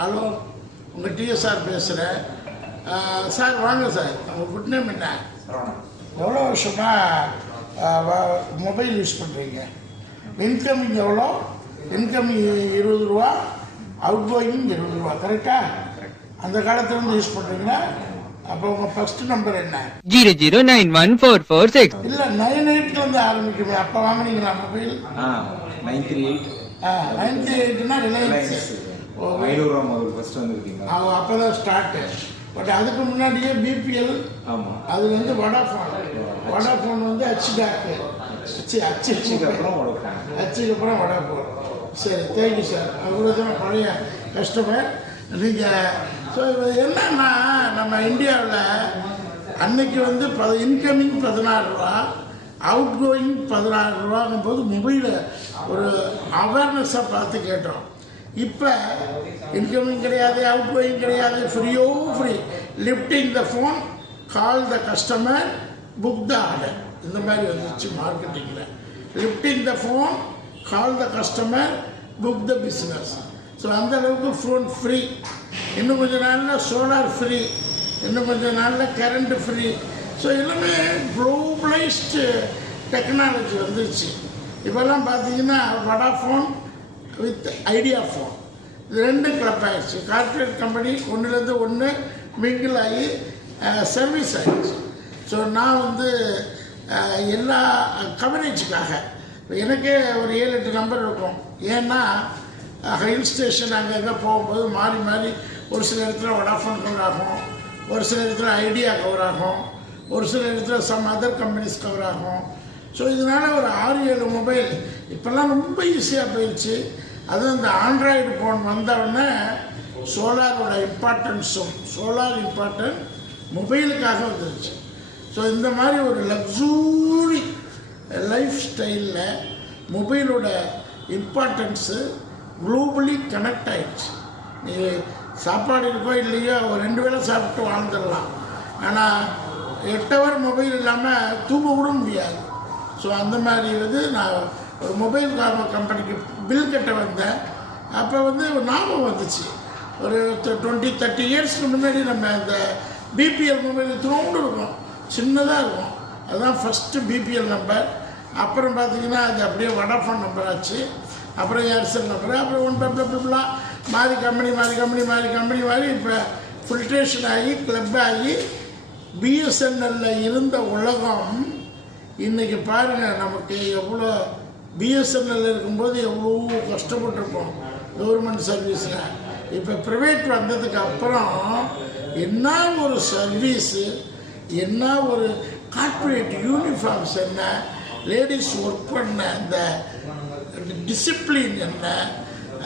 Hello, உங்கள் TSR பேசுகிறேன். Sir வாங்க சார். உங்கள் குட் நேம் என்ன? எவ்வளோ வருஷமாக மொபைல் யூஸ் பண்ணுறீங்க? இன்கமிங் எவ்வளோ? இன்கமிங் 20 ரூபா, அவுட் கோயிங் 20 ரூபா, கரெக்டாக? அந்த காலத்துலேருந்து யூஸ் பண்ணுறீங்களா? அப்போ உங்கள் ஃபர்ஸ்ட் நம்பர் என்ன? 0091446. இல்லை, 98லேருந்து ஆரம்பிக்குமே. அப்போ வாங்கினீங்களா மொபைல்? 938. 98னா ரிலையன்ஸ். அப்போ தான் ஸ்டார்ட்டு. பட் அதுக்கு முன்னாடியே பிபிஎல், அது வந்து வடாஃபோன் வந்து ஹச்டாக்கு, அச்சுக்கு அப்புறம் வடாஃபோன். சரி, தேங்க்யூ சார். அவ்வளோ தான் பழைய கஸ்டமர் நீங்கள். ஸோ என்னன்னா, நம்ம இந்தியாவில் அன்னைக்கு வந்து இன்கமிங் 16 ரூபா, அவுட் கோயிங் 16 ரூபாங்கும் போது மொபைலை ஒரு அவேர்னஸாக பார்த்து கேட்டோம். இப்போ இன்கமிங் கிடையாது, அவுட் கோயிங் கிடையாது, ஃப்ரீயோ free. Lifting the phone, call the customer, book the order. இந்த மாதிரி வந்துச்சு மார்க்கெட்டிங்கில். Lifting the phone, call the customer, book the business. So அந்த அளவுக்கு ஃபோன் ஃப்ரீ. இன்னும் கொஞ்சம் நாளில் சோலார் ஃப்ரீ, இன்னும் கொஞ்சம் நாளில் கரண்ட் ஃப்ரீ. ஸோ எல்லாமே குளோபலைஸ்டு டெக்னாலஜி வந்துருச்சு. இப்போல்லாம் பார்த்தீங்கன்னா வடாஃபோன் வித் ஐடியா ஃபோன், இது ரெண்டும் கிளப் ஆகிடுச்சு. கார்ப்பரேட் கம்பெனி ஒன்றுலேருந்து ஒன்று மிங்கிள் ஆகி சர்வீஸ் ஆகிடுச்சு. ஸோ நான் வந்து எல்லா கவரேஜுக்காக எனக்கே ஒரு 7-8 நம்பர் இருக்கும். ஏன்னா ஹில் ஸ்டேஷன் அங்கங்கே போகும்போது மாறி மாறி ஒரு சில இடத்துல வடாஃபோன் கவர் ஆகும், ஒரு சில இடத்துல ஐடியா கவர் ஆகும், ஒரு சில இடத்துல சம் அதர் கம்பெனிஸ் கவர் ஆகும். ஸோ இதனால் ஒரு 6-7 மொபைல் இப்போல்லாம் ரொம்ப ஈஸியாக போயிடுச்சு. அதுவும் இந்த ஆண்ட்ராய்டு ஃபோன் வந்தவுடனே சோலாரோட இம்பார்ட்டன்ஸும், சோலார் இம்பார்ட்டன்ட் மொபைலுக்காக வந்துருச்சு. ஸோ இந்த மாதிரி ஒரு லக்ஸூரி லைஃப் ஸ்டைலில் மொபைலோட இம்பார்ட்டன்ஸு குளோபலி கனெக்ட் ஆகிடுச்சு. நீ சாப்பாடு இருக்கோ இல்லையோ ஒரு 2 வேளை சாப்பிட்டு வாழ்ந்துடலாம். ஆனால் 8 ஹவர் மொபைல் இல்லாமல் தூங்க கூட முடியாது. ஸோ அந்த மாதிரி நான் ஒரு மொபைல் கம்பெனிக்கு பில் கட்ட வந்தேன். அப்போ வந்து ஒரு ஞாபகம் வந்துச்சு. ஒரு 20-30 இயர்ஸ்க்கு முன்னாடி நம்ம இந்த பிபிஎல் மொபைல் இத்தனோண்டு இருக்கும், சின்னதாக இருக்கும். அதுதான் ஃபஸ்ட்டு பிபிஎல் நம்பர். அப்புறம் பார்த்திங்கன்னா அது அப்படியே வடாஃபோன் நம்பர் ஆச்சு, அப்புறம் ஏர்செல் நம்பர், அப்புறம் ஒன் மாறி கம்பெனி இப்போ ஃபில்ட்ரேஷன் ஆகி கிளப் ஆகி பிஎஸ்என்எல்லில் இருந்த உலகம் இன்றைக்கி பாருங்கள். நமக்கு எவ்வளோ பிஎஸ்என்எல் இருக்கும்போது எவ்வளோ கஷ்டப்பட்டுருப்போம் கவர்மெண்ட் சர்வீஸில். இப்போ ப்ரைவேட் வந்ததுக்கு அப்புறம் என்ன ஒரு சர்வீஸு, என்ன ஒரு கார்ப்பரேட் யூனிஃபார்ம்ஸ், என்ன லேடிஸ் ஒர்க் பண்ண அந்த டிசிப்ளின் என்ன,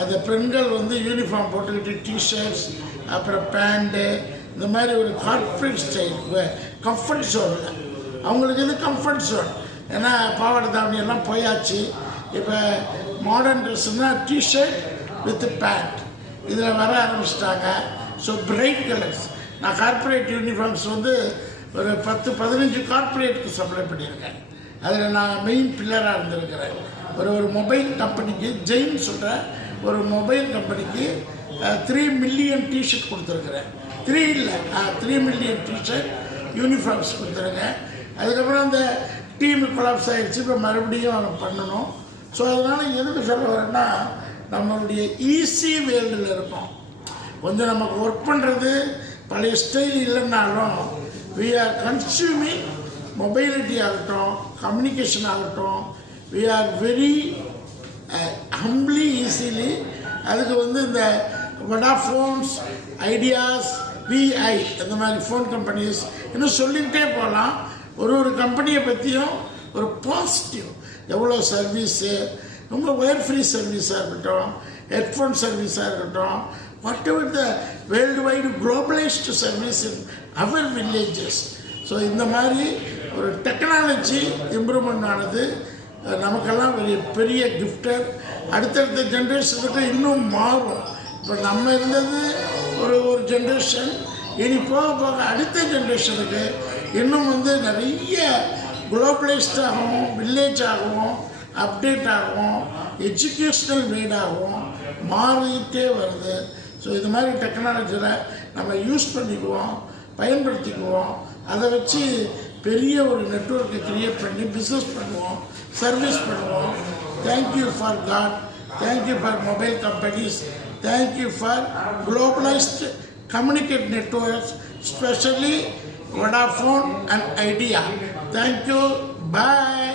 அந்த பெண்கள் வந்து யூனிஃபார்ம் போட்டுக்கிட்டு டிஷர்ட்ஸ், அப்புறம் பேண்ட்டு, இந்த மாதிரி ஒரு கார்ப்பரேட் ஸ்டைல் கம்ஃபர்ட் ஜோனில். அவங்களுக்கு இது கம்ஃபர்ட் ஜோன். ஏன்னா பாவாடை தாவணி எல்லாம் போயாச்சு. இப்போ மாடர்ன் ட்ரெஸ்ஸுனால் டிஷர்ட் வித் பேண்ட் இதில் வர ஆரம்பிச்சிட்டாங்க. So bright colours. நான் கார்ப்பரேட் யூனிஃபார்ம்ஸ் வந்து ஒரு 10-15 கார்ப்பரேட்டுக்கு சப்ளை பண்ணியிருக்கேன். அதில் நான் மெயின் பில்லராக இருந்திருக்கிறேன். ஒரு மொபைல் கம்பெனிக்கு, ஜெயின் சொல்கிற ஒரு மொபைல் கம்பெனிக்கு 3 மில்லியன் டிஷர்ட் கொடுத்துருக்குறேன். 3 மில்லியன் டிஷர்ட் யூனிஃபார்ம்ஸ் கொடுத்துருக்கேன். அதுக்கப்புறம் அந்த டீம் கொலாப்ஸ் ஆகிடுச்சு. இப்போ மறுபடியும் பண்ணணும். ஸோ அதனால் எதுக்கு சொல்ல வரேன்னா, நம்மளுடைய ஈஸி வேர்ல்டில் இருக்கோம். கொஞ்சம் நமக்கு ஒர்க் பண்ணுறது பழைய ஸ்டைல் இல்லைன்னாலும் வி ஆர் கன்சியூமிங் மொபைலிட்டி ஆகட்டும், கம்யூனிகேஷன் ஆகட்டும், we are very humbly easily. அதுக்கு வந்து இந்த வடாஃபோன்ஸ், ஐடியாஸ், விஐ இந்த மாதிரி ஃபோன் கம்பெனிஸ் இன்னும் சொல்லிக்கிட்டே போகலாம். ஒரு கம்பெனியை பற்றியும் ஒரு பாசிட்டிவ் எவ்வளோ சர்வீஸு, ரொம்ப ஒயர் ஃப்ரீ சர்வீஸாக இருக்கட்டும், ஹெட்ஃபோன் சர்வீஸாக இருக்கட்டும், whatever the world wide globalised service in our villages. So இந்த மாதிரி ஒரு டெக்னாலஜி இம்ப்ரூவ்மெண்ட் ஆனது நமக்கெல்லாம் பெரிய கிஃப்டர். அடுத்தடுத்த ஜென்ரேஷனுக்கு இன்னும் மாறும். இப்போ நம்ம இருந்தது ஒரு ஜென்ரேஷன், இனி போக போக அடுத்த ஜென்ரேஷனுக்கு இன்னும் வந்து நிறைய குளோபலைஸ்டாகவும், வில்லேஜ் ஆகவும், அப்டேட் ஆகும், எஜுகேஷ்னல் வீடாகவும் மாறிக்கிட்டே வருது. ஸோ இது மாதிரி டெக்னாலஜியில் நம்ம யூஸ் பண்ணிக்குவோம், பயன்படுத்திக்குவோம். அதை வச்சு பெரிய ஒரு நெட்வொர்க்கை க்ரியேட் பண்ணி பிஸ்னஸ் பண்ணுவோம், சர்வீஸ் பண்ணுவோம். Thank you for God, thank you for mobile companies, thank you for globalised communicate networks, specially Vodafone and Idea. Thank you. Bye.